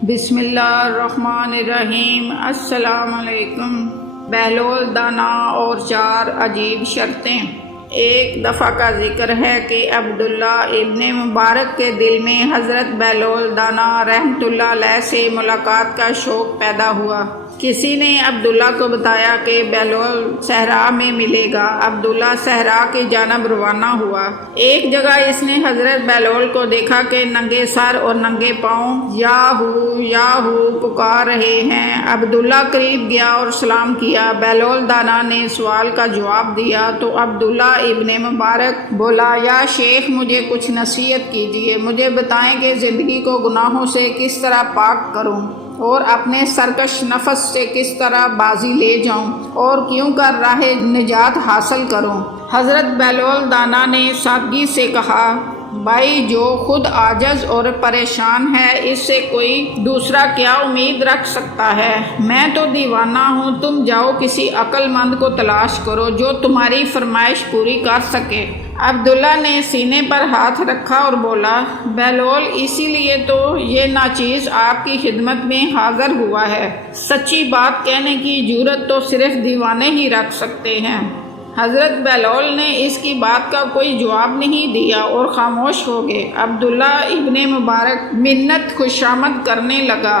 بسم اللہ الرحمن الرحیم۔ السلام علیکم۔ بہلول دانا اور 4 عجیب شرطیں۔ ایک دفعہ کا ذکر ہے کہ عبداللہ ابن مبارک کے دل میں حضرت بہلول دانا رحمۃ اللہ علیہ سے ملاقات کا شوق پیدا ہوا۔ کسی نے عبداللہ کو بتایا کہ بہلول صحرا میں ملے گا۔ عبداللہ صحرا کی جانب روانہ ہوا۔ ایک جگہ اس نے حضرت بہلول کو دیکھا کہ ننگے سر اور ننگے پاؤں یا ہو پکار رہے ہیں۔ عبداللہ قریب گیا اور سلام کیا۔ بہلول دانا نے سوال کا جواب دیا تو عبداللہ ابن مبارک بولا، یا شیخ مجھے کچھ نصیحت کیجیے، مجھے بتائیں کہ زندگی کو گناہوں سے کس طرح پاک کروں اور اپنے سرکش نفس سے کس طرح بازی لے جاؤں اور کیوں کر راہ نجات حاصل کروں۔ حضرت بہلول دانا نے سادگی سے کہا، بھائی جو خود عاجز اور پریشان ہے اس سے کوئی دوسرا کیا امید رکھ سکتا ہے؟ میں تو دیوانہ ہوں، تم جاؤ کسی عقل مند کو تلاش کرو جو تمہاری فرمائش پوری کر سکے۔ عبداللہ نے سینے پر ہاتھ رکھا اور بولا، بہلول اسی لیے تو یہ ناچیز آپ کی خدمت میں حاضر ہوا ہے۔ سچی بات کہنے کی جرأت تو صرف دیوانے ہی رکھ سکتے ہیں۔ حضرت بہلول نے اس کی بات کا کوئی جواب نہیں دیا اور خاموش ہو گئے۔ عبداللہ ابن مبارک منت خوشامد کرنے لگا۔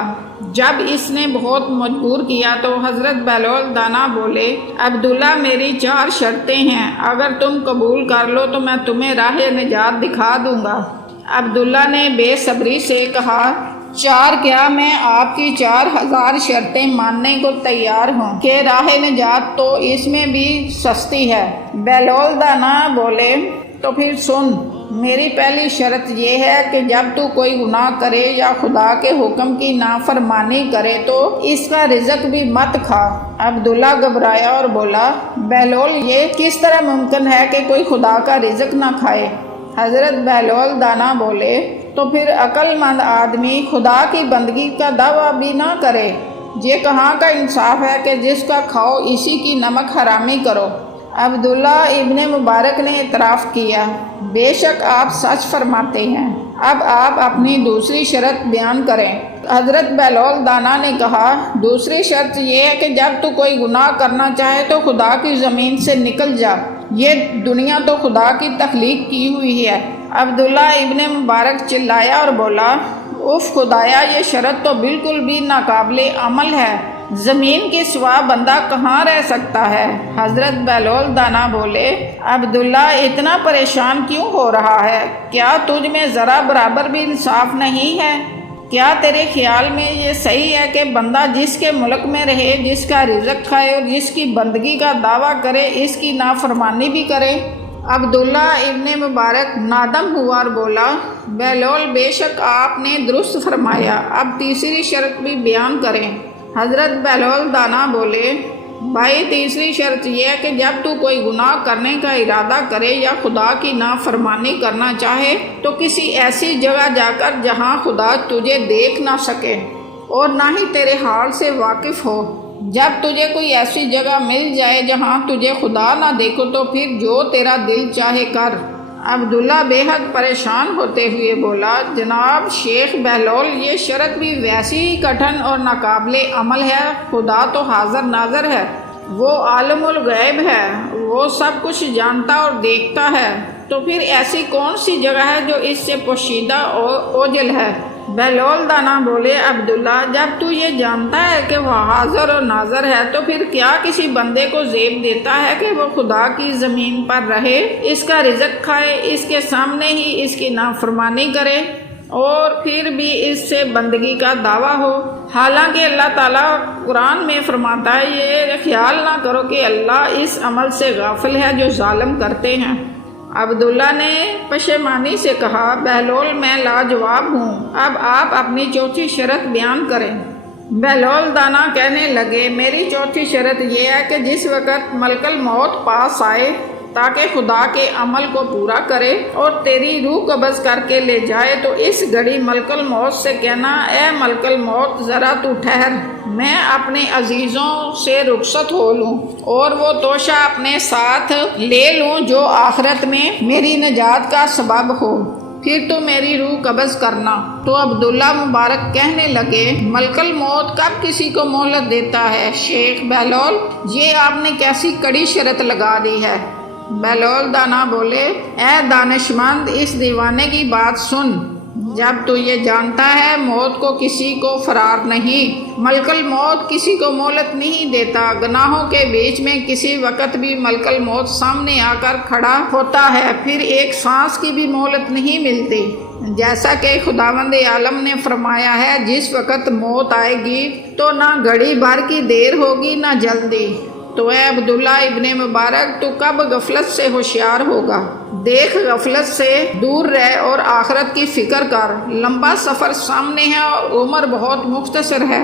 جب اس نے بہت مجبور کیا تو حضرت بہلول دانا بولے، عبداللہ میری 4 شرطیں ہیں، اگر تم قبول کر لو تو میں تمہیں راہ نجات دکھا دوں گا۔ عبداللہ نے بے صبری سے کہا، 4 کیا؟ میں آپ کی 4000 شرطیں ماننے کو تیار ہوں کہ راہ نجات تو اس میں بھی سستی ہے۔ بہلول دانا بولے، تو پھر سن، میری پہلی شرط یہ ہے کہ جب تو کوئی گناہ کرے یا خدا کے حکم کی نافرمانی کرے تو اس کا رزق بھی مت کھا۔ عبداللہ گھبرایا اور بولا، بہلول یہ کس طرح ممکن ہے کہ کوئی خدا کا رزق نہ کھائے؟ حضرت بہلول دانا بولے، تو پھر عقل مند آدمی خدا کی بندگی کا دعویٰ بھی نہ کرے۔ یہ کہاں کا انصاف ہے کہ جس کا کھاؤ اسی کی نمک حرامی کرو۔ عبداللہ ابن مبارک نے اعتراف کیا، بے شک آپ سچ فرماتے ہیں۔ اب آپ اپنی دوسری شرط بیان کریں۔ حضرت بہلول دانا نے کہا، دوسری شرط یہ ہے کہ جب تو کوئی گناہ کرنا چاہے تو خدا کی زمین سے نکل جا، یہ دنیا تو خدا کی تخلیق کی ہوئی ہے۔ عبداللہ ابن مبارک چلایا اور بولا، اف خدایا، یہ شرط تو بالکل بھی ناقابل عمل ہے، زمین کے سوا بندہ کہاں رہ سکتا ہے؟ حضرت بہلول دانا بولے، عبداللہ اتنا پریشان کیوں ہو رہا ہے؟ کیا تجھ میں ذرا برابر بھی انصاف نہیں ہے؟ کیا تیرے خیال میں یہ صحیح ہے کہ بندہ جس کے ملک میں رہے، جس کا رزق کھائے اور جس کی بندگی کا دعویٰ کرے اس کی نافرمانی بھی کرے؟ عبداللہ ابن مبارک نادم ہوا اور بولا، بہلول بے شک آپ نے درست فرمایا، اب تیسری شرط بھی بیان کریں۔ حضرت بہلول دانا بولے، بھائی تیسری شرط یہ ہے کہ جب تو کوئی گناہ کرنے کا ارادہ کرے یا خدا کی نافرمانی کرنا چاہے تو کسی ایسی جگہ جا کر جہاں خدا تجھے دیکھ نہ سکے اور نہ ہی تیرے حال سے واقف ہو۔ جب تجھے کوئی ایسی جگہ مل جائے جہاں تجھے خدا نہ دیکھو تو پھر جو تیرا دل چاہے کر۔ عبداللہ بے حد پریشان ہوتے ہوئے بولا، جناب شیخ بہلول، یہ شرط بھی ویسی ہی کٹھن اور ناقابل عمل ہے۔ خدا تو حاضر ناظر ہے، وہ عالم الغیب ہے، وہ سب کچھ جانتا اور دیکھتا ہے، تو پھر ایسی کون سی جگہ ہے جو اس سے پوشیدہ اوجل ہے؟ بہلول دانا بولے، عبداللہ جب تو یہ جانتا ہے کہ وہ حاضر اور ناظر ہے تو پھر کیا کسی بندے کو زیب دیتا ہے کہ وہ خدا کی زمین پر رہے، اس کا رزق کھائے، اس کے سامنے ہی اس کی نافرمانی کرے اور پھر بھی اس سے بندگی کا دعویٰ ہو؟ حالانکہ اللہ تعالیٰ قرآن میں فرماتا ہے، یہ خیال نہ کرو کہ اللہ اس عمل سے غافل ہے جو ظالم کرتے ہیں۔ عبداللہ نے پشیمانی سے کہا، بہلول میں لاجواب ہوں، اب آپ اپنی چوتھی شرط بیان کریں۔ بہلول دانا کہنے لگے، میری چوتھی شرط یہ ہے کہ جس وقت ملک الموت پاس آئے تاکہ خدا کے عمل کو پورا کرے اور تیری روح قبض کر کے لے جائے تو اس گھڑی ملک الموت سے کہنا، اے ملک الموت ذرا تو ٹھہر، میں اپنے عزیزوں سے رخصت ہو لوں اور وہ توشہ اپنے ساتھ لے لوں جو آخرت میں میری نجات کا سبب ہو۔ پھر تو میری روح قبض کرنا۔ تو عبداللہ مبارک کہنے لگے ملک الموت کب کسی کو مہلت دیتا ہے شیخ بہلول، یہ آپ نے کیسی کڑی شرط لگا دی ہے۔ بہلول دانا بولے اے دانشمند، اس دیوانے کی بات سن، جب تو یہ جانتا ہے موت کو کسی کو فرار نہیں، ملک الموت کسی کو مہلت نہیں دیتا، گناہوں کے بیچ میں کسی وقت بھی ملک الموت سامنے آ کر کھڑا ہوتا ہے، پھر ایک سانس کی بھی مہلت نہیں ملتی، جیسا کہ خداوند عالم نے فرمایا ہے جس وقت موت آئے گی تو نہ گھڑی بھر کی دیر ہوگی نہ جلدی۔ تو اے عبداللہ ابن مبارک، تو کب غفلت سے ہوشیار ہوگا؟ دیکھ غفلت سے دور رہ اور آخرت کی فکر کر، لمبا سفر سامنے ہے اور عمر بہت مختصر ہے۔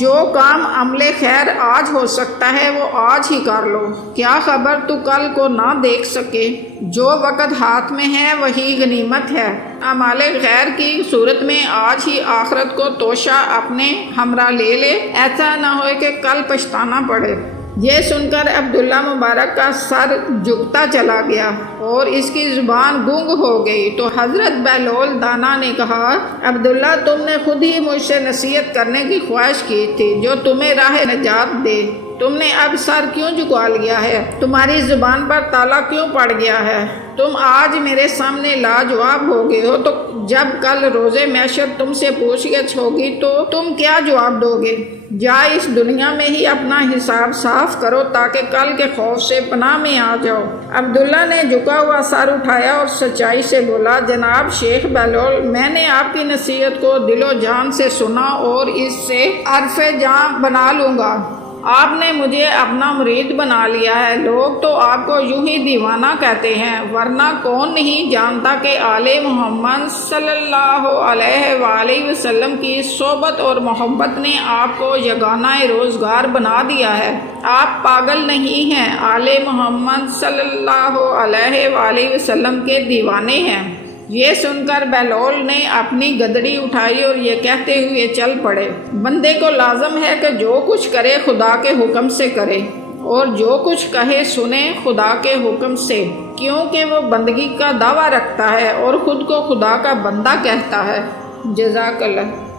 جو کام عمل خیر آج ہو سکتا ہے وہ آج ہی کر لو، کیا خبر تو کل کو نہ دیکھ سکے۔ جو وقت ہاتھ میں ہے وہی غنیمت ہے، اعمال خیر کی صورت میں آج ہی آخرت کو توشہ اپنے ہمراہ لے لے، ایسا نہ ہو کہ کل پچھتانا پڑے۔ یہ سن کر عبداللہ مبارک کا سر جھکتا چلا گیا اور اس کی زبان گونگ ہو گئی۔ تو حضرت بہلول دانا نے کہا عبداللہ، تم نے خود ہی مجھ سے نصیحت کرنے کی خواہش کی تھی جو تمہیں راہ نجات دے، تم نے اب سر کیوں جھکا لیا ہے؟ تمہاری زبان پر تالا کیوں پڑ گیا ہے؟ تم آج میرے سامنے لاجواب ہو گئے ہو، تو جب کل روز محشر تم سے پوچھ گچھ ہوگی تو تم کیا جواب دو گے؟ جا اس دنیا میں ہی اپنا حساب صاف کرو تاکہ کل کے خوف سے پناہ میں آ جاؤ۔ عبداللہ نے جھکا ہوا سر اٹھایا اور سچائی سے بولا جناب شیخ بہلول، میں نے آپ کی نصیحت کو دل و جان سے سنا اور اس سے حرف جاں بنا لوں گا۔ آپ نے مجھے اپنا مرید بنا لیا ہے، لوگ تو آپ کو یوں ہی دیوانہ کہتے ہیں، ورنہ کون نہیں جانتا کہ آل محمد صلی اللہ علیہ وآلہ وسلم کی صحبت اور محبت نے آپ کو یگانہ روزگار بنا دیا ہے۔ آپ پاگل نہیں ہیں، آل محمد صلی اللہ علیہ وآلہ وسلم کے دیوانے ہیں۔ یہ سن کر بہلول نے اپنی گدڑی اٹھائی اور یہ کہتے ہوئے چل پڑے بندے کو لازم ہے کہ جو کچھ کرے خدا کے حکم سے کرے اور جو کچھ کہے سنے خدا کے حکم سے، کیونکہ وہ بندگی کا دعویٰ رکھتا ہے اور خود کو خدا کا بندہ کہتا ہے۔ جزاک اللہ۔